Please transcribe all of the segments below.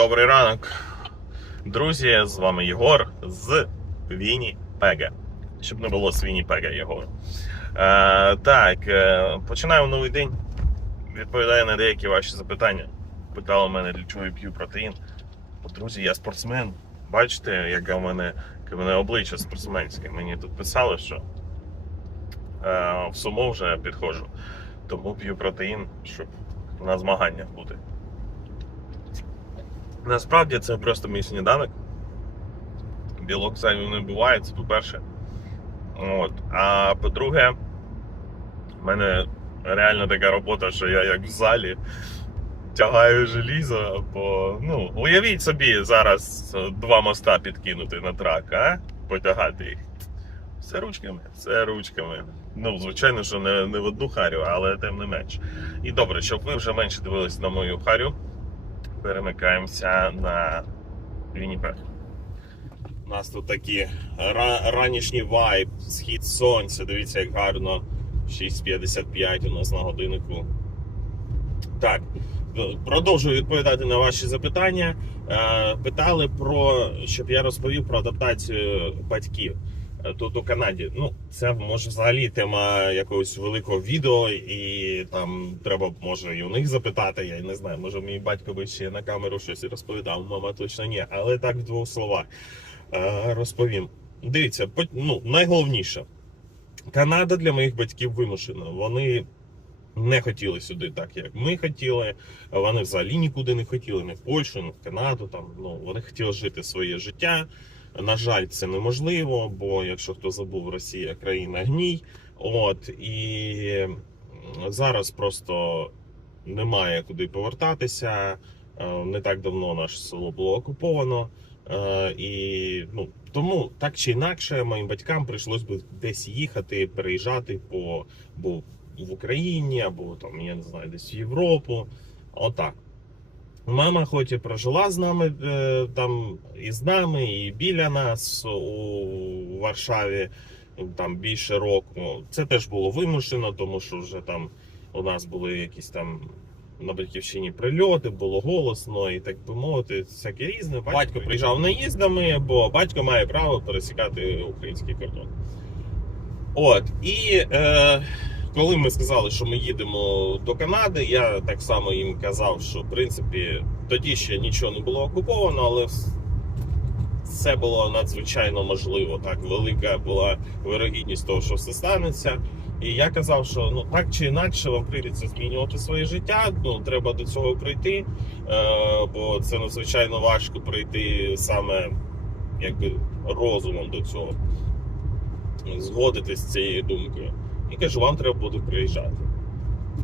Добрий ранок, друзі. З вами Єгор з Віні Пега. Щоб не було свіні Пега Єгор. Е, так, е, починаємо новий день. Відповідаю на деякі ваші запитання. Питали мене, для чого я п'ю протеїн. Друзі, я спортсмен. Бачите, яке в мене, яке в мене обличчя спортсменське. Мені тут писали, що е, в сумо вже підходжу. Тому п'ю протеїн, щоб на змаганнях бути. Насправді це просто мій сніданок. Білок зайвим не буває, це по-перше. От. А по-друге, в мене реально така робота, що я як в залі тягаю желізо, бо ну, уявіть собі зараз два моста підкинути на трак, а? Потягати їх. Все ручками, все ручками. Ну, звичайно, що не, не в одну харю, але тим не менш. І добре, щоб ви вже менше дивились на мою харю перемикаємося на Вінніпег. У нас тут такі ра- ранішній вайб, схід сонця. Дивіться, як гарно. 6.55 у нас на годиннику. Так, продовжую відповідати на ваші запитання. Е, Питали про, щоб я розповів про адаптацію батьків тут у Канаді. Ну, це може взагалі тема якогось великого відео, і там треба може і у них запитати. Я не знаю, може мій батько би ще на камеру щось розповідав. Мама точно ні. Але так в двох словах е, розповім. Дивіться, ну, найголовніше. Канада для моїх батьків вимушена. Вони не хотіли сюди так, як ми хотіли. Вони взагалі нікуди не хотіли, не в Польщу, не в Канаду. Там ну вони хотіли жити своє життя. На жаль, це неможливо, бо якщо хто забув, Росія країна гній. От і зараз просто немає куди повертатися. Е, Не так давно наше село було окуповано. Е, І ну тому так чи інакше моїм батькам прийшлось би десь їхати, переїжджати по бо в Україні або там, я не знаю, десь в Європу. Отак. Мама, хоч і прожила з нами е, там і з нами, і біля нас у Варшаві там більше року. Це теж було вимушено, тому що вже там у нас були якісь там на батьківщині прильоти, було голосно і так би мовити, всяке різне. Батько приїжджав наїздами, бо батько має право пересікати український кордон. От і е, коли ми сказали, що ми їдемо до Канади, я так само їм казав, що в принципі тоді ще нічого не було окуповано, але все було надзвичайно можливо. Так велика була вирогідність того, що все станеться. І я казав, що ну так чи інакше вам прийдеться змінювати своє життя. Ну треба до цього прийти, е, бо це надзвичайно важко прийти саме якби розумом до цього, згодитись з цією думкою. І кажу, вам треба буде приїжджати.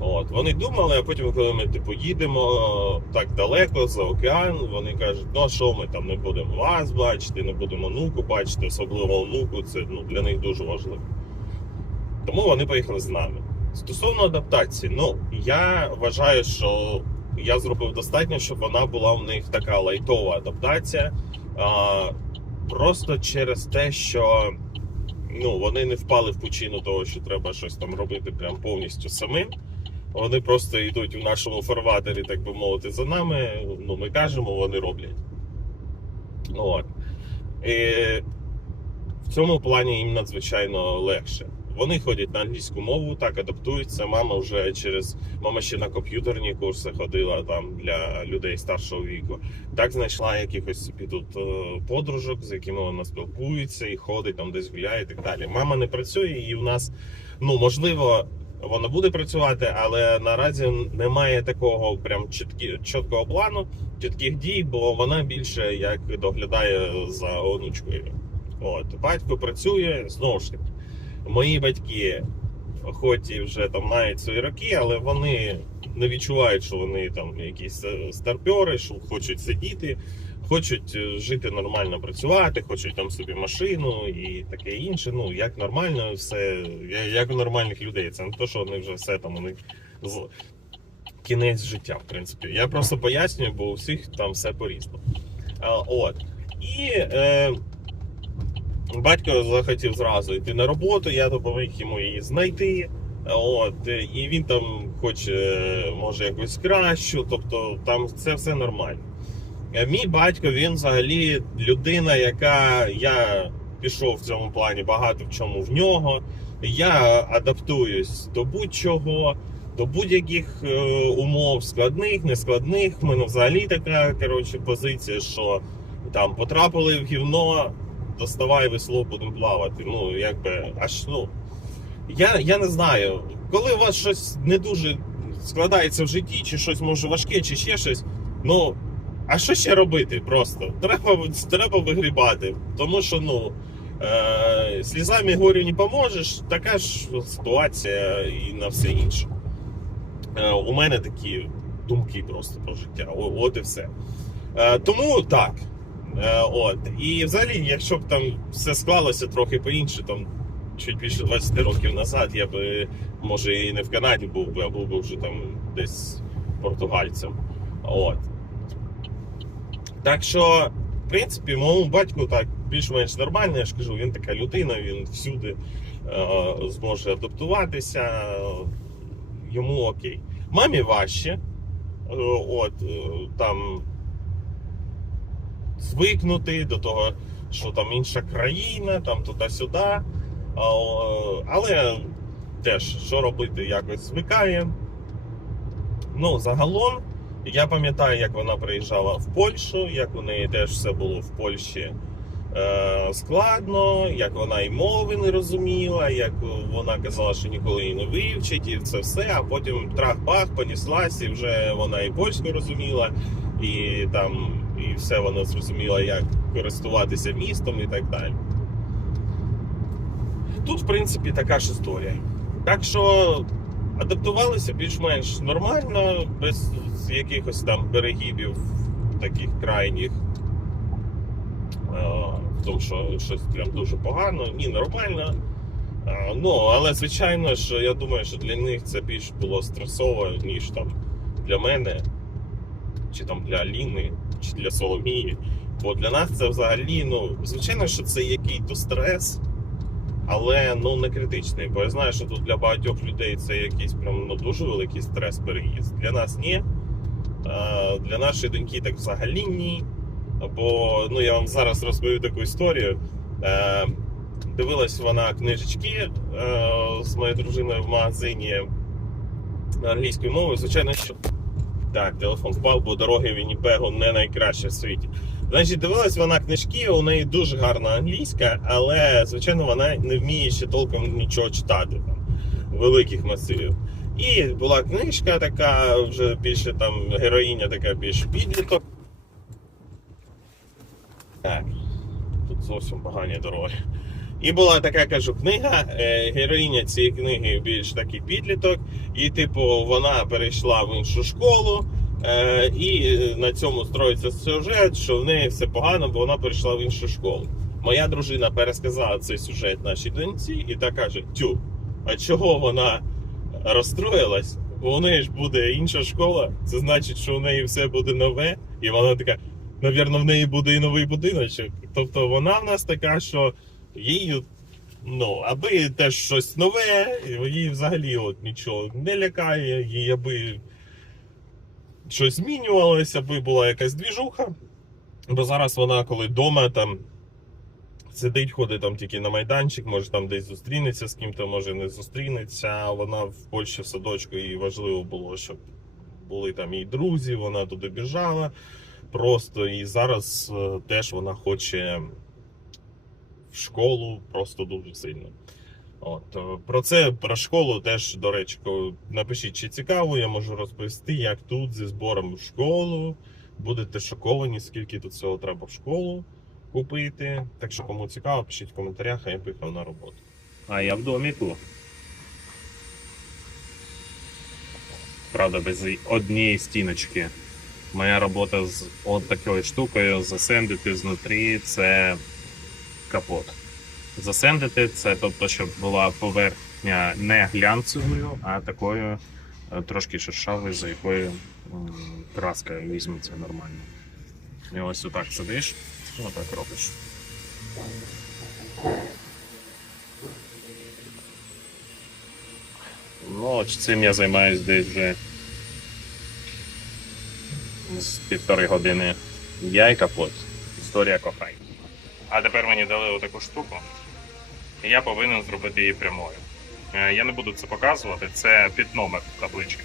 От вони думали, а потім, коли ми типу їдемо так далеко за океан, вони кажуть, ну а що ми там не будемо вас бачити, не будемо онуку бачити, особливо онуку, це ну для них дуже важливо. Тому вони поїхали з нами. Стосовно адаптації, ну я вважаю, що я зробив достатньо, щоб вона була в них така лайтова адаптація. А, просто через те, що ну, вони не впали в пучину того, що треба щось там робити прям повністю самим. Вони просто йдуть у нашому фарватері, так би мовити, за нами. Ну, ми кажемо, вони роблять. Ну, От. І в цьому плані їм надзвичайно легше. Вони ходять на англійську мову, так адаптуються. Мама вже через мама ще на комп'ютерні курси ходила там для людей старшого віку. Так знайшла якихось тут е, подружок, з якими вона спілкується і ходить там, десь гуляє і так далі. Мама не працює, і в нас ну можливо. Вона буде працювати, але наразі немає такого прям чіткі, чіткого плану, чітких дій, бо вона більше як доглядає за онучкою. От батько працює знову ж таки. Мої батьки, хоч і вже там мають свої роки, але вони не відчувають, що вони там якісь старпьори, що хочуть сидіти, хочуть е, жити нормально, працювати, хочуть там собі машину і таке інше. Ну як нормально, все як у нормальних людей. Це не то, що вони вже все там у них кінець життя, в принципі. Я просто пояснюю, бо у всіх там все по-різному. А, От. І е, батько захотів зразу йти на роботу, я допоміг йому її знайти. От, і він там хоче, може, якусь кращу, тобто там це все нормально. Е, Мій батько він взагалі людина, яка я пішов в цьому плані багато в чому в нього. Я адаптуюсь до будь-чого, до будь-яких е, умов, складних, нескладних. У мене взагалі така коротше, позиція, що там потрапили в гівно, доставай весло, будемо плавати. Ну, якби аж ну. Я, я не знаю, коли у вас щось не дуже складається в житті, чи щось може важке, чи ще щось. Ну, а що ще робити просто? Треба, треба вигрібати. Тому що, ну, е, слізами горю не поможеш, така ж ситуація і на все інше. Е, у мене такі думки просто про життя. О, от і все. Е, тому так. Е, от. І взагалі, якщо б там все склалося трохи по-інше, там чуть більше 20 років назад, я би, може, і не в Канаді був би, а був би вже там десь португальцем. От. Так що, в принципі, моєму батьку так більш-менш нормально, я ж кажу, він така людина, він всюди е, зможе адаптуватися, йому окей. Мамі важче. Е, от, е, там звикнути до того, що там інша країна, там туди-сюди. Але теж, що робити, якось звикає. Ну, загалом, я пам'ятаю, як вона приїжджала в Польщу, як у неї теж все було в Польщі е, складно, як вона і мови не розуміла, як вона казала, що ніколи її не вивчить, і це все, а потім трах-бах, поніслась, і вже вона і польську розуміла, і там і все вона зрозуміла, як користуватися містом і так далі. Тут, в принципі, така ж історія. Так що адаптувалися більш-менш нормально, без якихось там перегибів таких крайніх. Е, В тому, що щось прям дуже погано, ні, нормально. Е, Ну, але звичайно ж, я думаю, що для них це більш було стресово, ніж там для мене, чи там для Аліни, чи для Соломії. Бо для нас це взагалі, ну, звичайно, що це який-то стрес, але ну не критичний. Бо я знаю, що тут для багатьох людей це якийсь прям ну, дуже великий стрес переїзд. Для нас ні. Е, Для нашої доньки так взагалі ні. Бо ну я вам зараз розповів таку історію. Е, Дивилась вона книжечки е, з моєю дружиною в магазині англійською мовою. Звичайно, що так, телефон впав, бо дороги Вінніпегу не найкраще в світі. Значить, дивилась вона книжки, у неї дуже гарна англійська, але звичайно вона не вміє ще толком нічого читати там великих масивів. І була книжка така, вже більше там героїня така більш підліток. Так, тут зовсім погані дороги. І була така, кажу, книга. е, Героїня цієї книги більш такий підліток, і, типу, вона перейшла в іншу школу. Е, і на цьому строїться сюжет, що в неї все погано, бо вона перейшла в іншу школу. Моя дружина пересказала цей сюжет нашій доньці, і та каже: Тю, а чого вона розстроїлась? Бо у неї ж буде інша школа. Це значить, що у неї все буде нове, і вона така. Навірно, в неї буде і новий будиночок. Тобто вона в нас така, що їй, ну, аби теж щось нове, їй взагалі от нічого не лякає, їй аби щось змінювалося, аби була якась двіжуха. Бо зараз вона, коли вдома там сидить, ходить там тільки на майданчик, може там десь зустрінеться з ким-то, може не зустрінеться. А Вона в Польщі в садочку їй важливо було, щоб були там її друзі, вона туди біжала просто. І зараз е, теж вона хоче школу просто дуже сильно. От, е, про це, про школу теж, до речі, напишіть, чи цікаво, я можу розповісти, як тут зі збором в школу. Будете шоковані, скільки тут всього треба в школу купити. Так що, кому цікаво, пишіть в коментарях, а я поїхав на роботу. А я в доміку. Правда, без однієї стіночки. Моя робота з от такою штукою засендити знутрі це капот. Засендити це, тобто, щоб була поверхня не глянцевою, а такою е, трошки шершавою, за якою краска візьметься нормально. І ось отак сидиш, отак робиш. Ну, цим я займаюсь десь вже з півтори години Я і капот. Історія кохання. А тепер мені дали отаку штуку, і я повинен зробити її прямою. Е, Я не буду це показувати, це під номер табличка.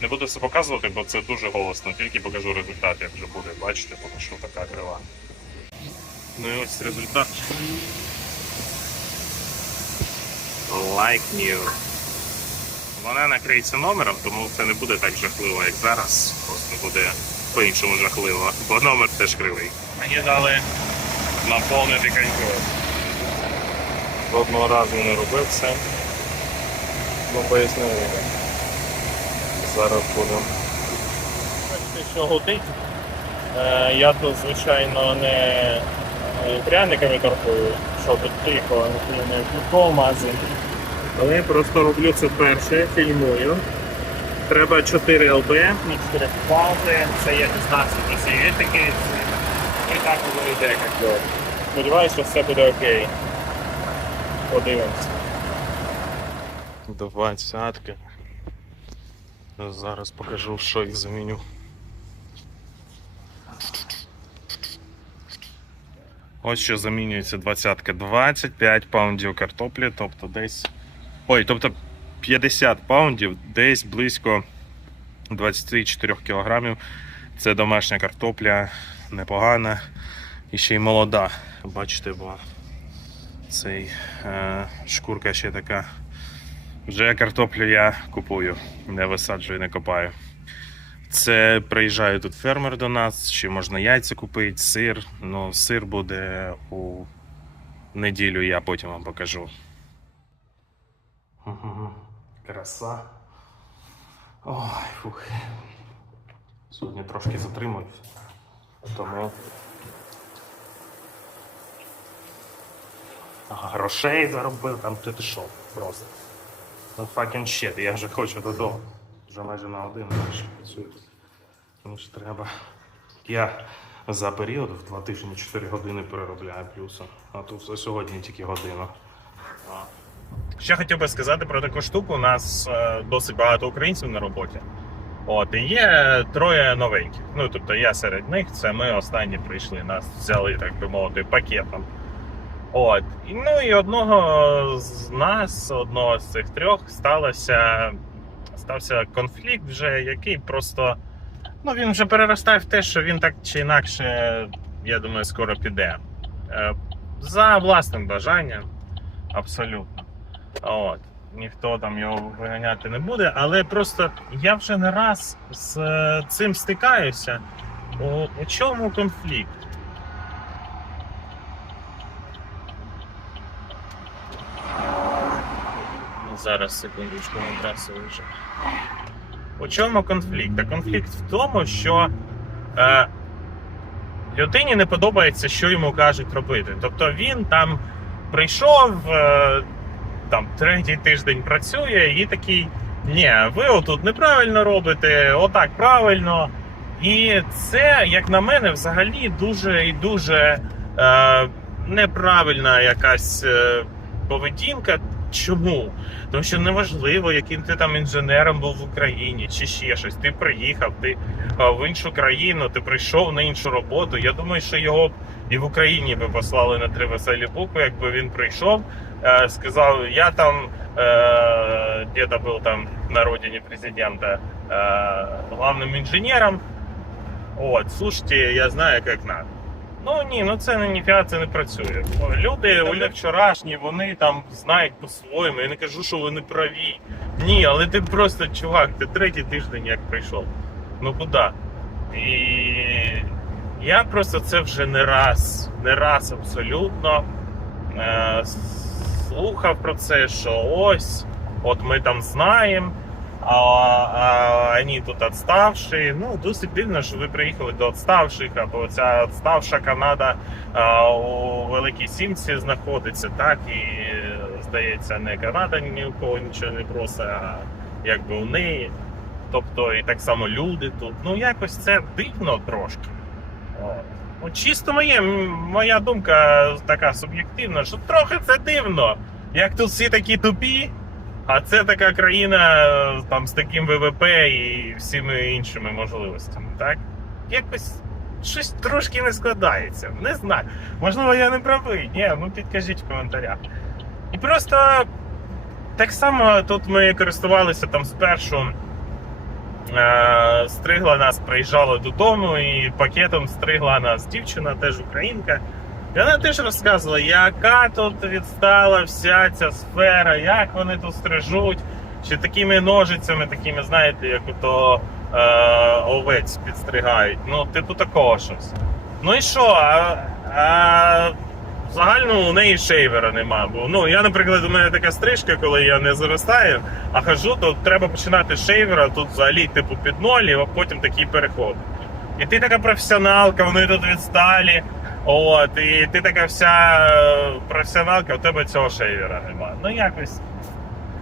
Не буду це показувати, бо це дуже голосно, тільки покажу результат, як вже буде. Бачите, поки що така крива. Ну і ось результат. Like new. Вона накриється номером, тому це не буде так жахливо, як зараз. Просто буде по-іншому жахливо, бо номер теж кривий. Мені дали наповнити конько. Одного разу не робив це. Ну, пояснили. Зараз будемо. Бачите, що гудить. Е, Я тут, звичайно, не е, пряниками торгую, що тут тихо, не в. Але я просто роблю це вперше, фільмую. Треба 4 ЛБ, ну 4 паузи, це є 16 росії таки. І так воно йде, як. Сподіваюся, все буде окей. Подивимось. Двадцятки. Зараз покажу, що їх заміню. Ось що замінюється двадцятка. 25 паундів картоплі, тобто десь. Ой, тобто 50 паундів, десь близько 24 кілограмів. Це домашня картопля, непогана і ще й молода. Бачите, бо цей е, шкурка ще така. Вже картоплю я купую, не висаджую, не копаю. Це приїжджає тут фермер до нас, чи можна яйця купити, сир. Ну, сир буде у неділю, я потім вам покажу. Краса. Ой, фух. Сьогодні трошки затримуюсь. Тому. Грошей заробив, там ти ти що просто. Ну fucking shit, я вже хочу додому. Вже майже на один далі працюю. Тому що треба. Я за період в два тижні 4 години переробляю плюсом. А тут сьогодні тільки година. Ще хотів би сказати про таку штуку. У нас е, досить багато українців на роботі. От, і є троє новеньких. Ну, тобто я серед них, це ми останні прийшли, нас взяли, так би мовити, пакетом. От. Ну і одного з нас, одного з цих трьох, сталося, стався конфлікт, вже, який просто. Ну, він вже переростає в те, що він так чи інакше, я думаю, скоро піде. Е, За власним бажанням, абсолютно. От. Ніхто там його виганяти не буде, але просто я вже не раз з е, цим стикаюся. У чому конфлікт? Зараз секундочку трасу вже. У чому конфлікт? А конфлікт в тому, що е, людині не подобається, що йому кажуть робити. Тобто він там прийшов, е, там третій тиждень працює і такий. Ні, ви отут неправильно робите, отак правильно. І це, як на мене, взагалі дуже і дуже е, неправильна якась е, поведінка. Чому? Тому що неважливо, яким ти там інженером був в Україні чи ще щось. Ти приїхав, ти в іншу країну, ти прийшов на іншу роботу. Я думаю, що його і в Україні би послали на три веселі букви, якби він прийшов, е, сказав, я там е, где-то був там на родині президента е, главним інженером. От, слушайте, я знаю, як надо. Ну ні, ну це не ніфіга це не працює. Люди, вони вчорашні, вони там знають по-своєму. Я не кажу, що вони праві. Ні, але ти просто, чувак, ти третій тиждень як прийшов. Ну куди? І я просто це вже не раз, не раз абсолютно е, слухав про це, що ось, от ми там знаємо. А, а вони тут відставші. Ну, досить дивно, що ви приїхали до відставших, або ця відставша Канада а, у Великій Сімці знаходиться, так і здається, не Канада ні у кого нічого не просить, а якби у неї. Тобто, і так само люди тут. Ну, якось це дивно трошки. От. Ну, чисто моє, моя думка така суб'єктивна, що трохи це дивно. Як тут всі такі тупі, а це така країна е, там з таким ВВП і всіми іншими можливостями, так? Якось щось трошки не складається. Не знаю. Можливо, я не правий. Ні, ну підкажіть в коментарях. І просто так само тут ми користувалися там спершу. Е, стригла нас, приїжджала додому, і пакетом стригла нас дівчина, теж українка. І вона теж розказувала, яка тут відстала вся ця сфера, як вони тут стрижуть, чи такими ножицями, такими, знаєте, як ото е, овець підстригають. Ну, типу такого щось. Ну і що? А, а, загально у неї шейвера нема. Бо, ну, я, наприклад, у мене така стрижка, коли я не заростаю, а хожу, то треба починати шейвера, тут взагалі типу під ноль, а потім такий переход. І ти така професіоналка, вони тут відсталі. От, і ти така вся е, професіоналка, у тебе цього шейвера нема. Ну якось.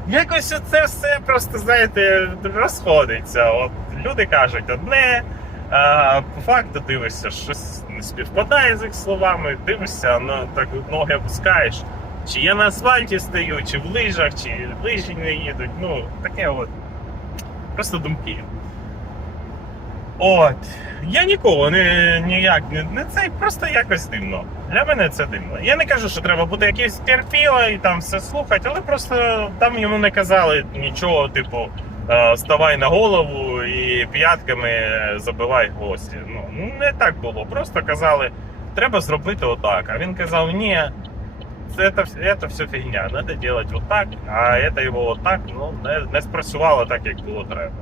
Якось це все просто, знаєте, розходиться. От люди кажуть одне, а по факту дивишся, щось не співпадає з їх словами, дивишся, ну так ноги опускаєш. Чи я на асфальті стою, чи в лижах, чи лижі не їдуть. Ну, таке от. Просто думки. От. Я ніколи не, ніяк не, не це просто якось дивно. Для мене це дивно. Я не кажу, що треба бути якийсь терпіло і там все слухати, але просто там йому не казали нічого, типу, е, ставай на голову і п'ятками забивай гвозді. Ну, не так було. Просто казали, треба зробити отак. А він казав, ні. Це, це, це все фігня, треба робити отак, а це його отак ну, не, не спрацювало так, як було треба.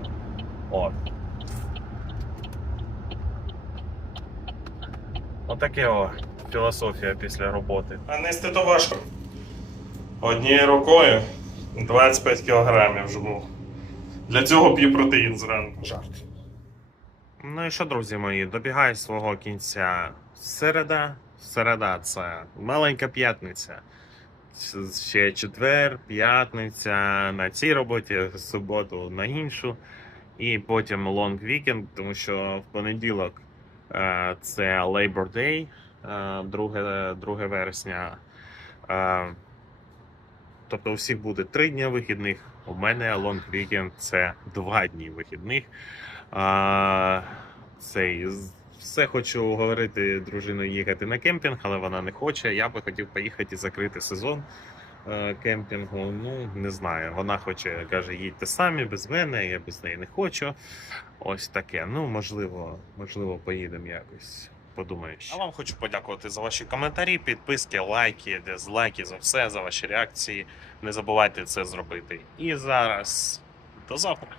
От. Отаке о, філософія після роботи. А нести то важко. Однією рукою 25 кілограмів жму. Для цього п'ю протеїн зранку. Жарт. Ну і що, друзі мої, добігає свого кінця середа. Середа це маленька п'ятниця. Ще четвер, п'ятниця на цій роботі, суботу на іншу. І потім лонг вікенд, тому що в понеділок це Labor Day, е, 2, 2 вересня. Е, Тобто у всіх буде три дні вихідних. У мене лонг вікенд це два дні вихідних. Цей, все хочу говорити дружиною їхати на кемпінг, але вона не хоче. Я би хотів поїхати закрити сезон е, кемпінгу. Ну, не знаю. Вона хоче, каже, їдьте самі без мене, я без неї не хочу. Ось таке. Ну, можливо, можливо, поїдемо якось. Подумаєш. А вам хочу подякувати за ваші коментарі, підписки, лайки, дизлайки, за все, за ваші реакції. Не забувайте це зробити. І зараз до завтра.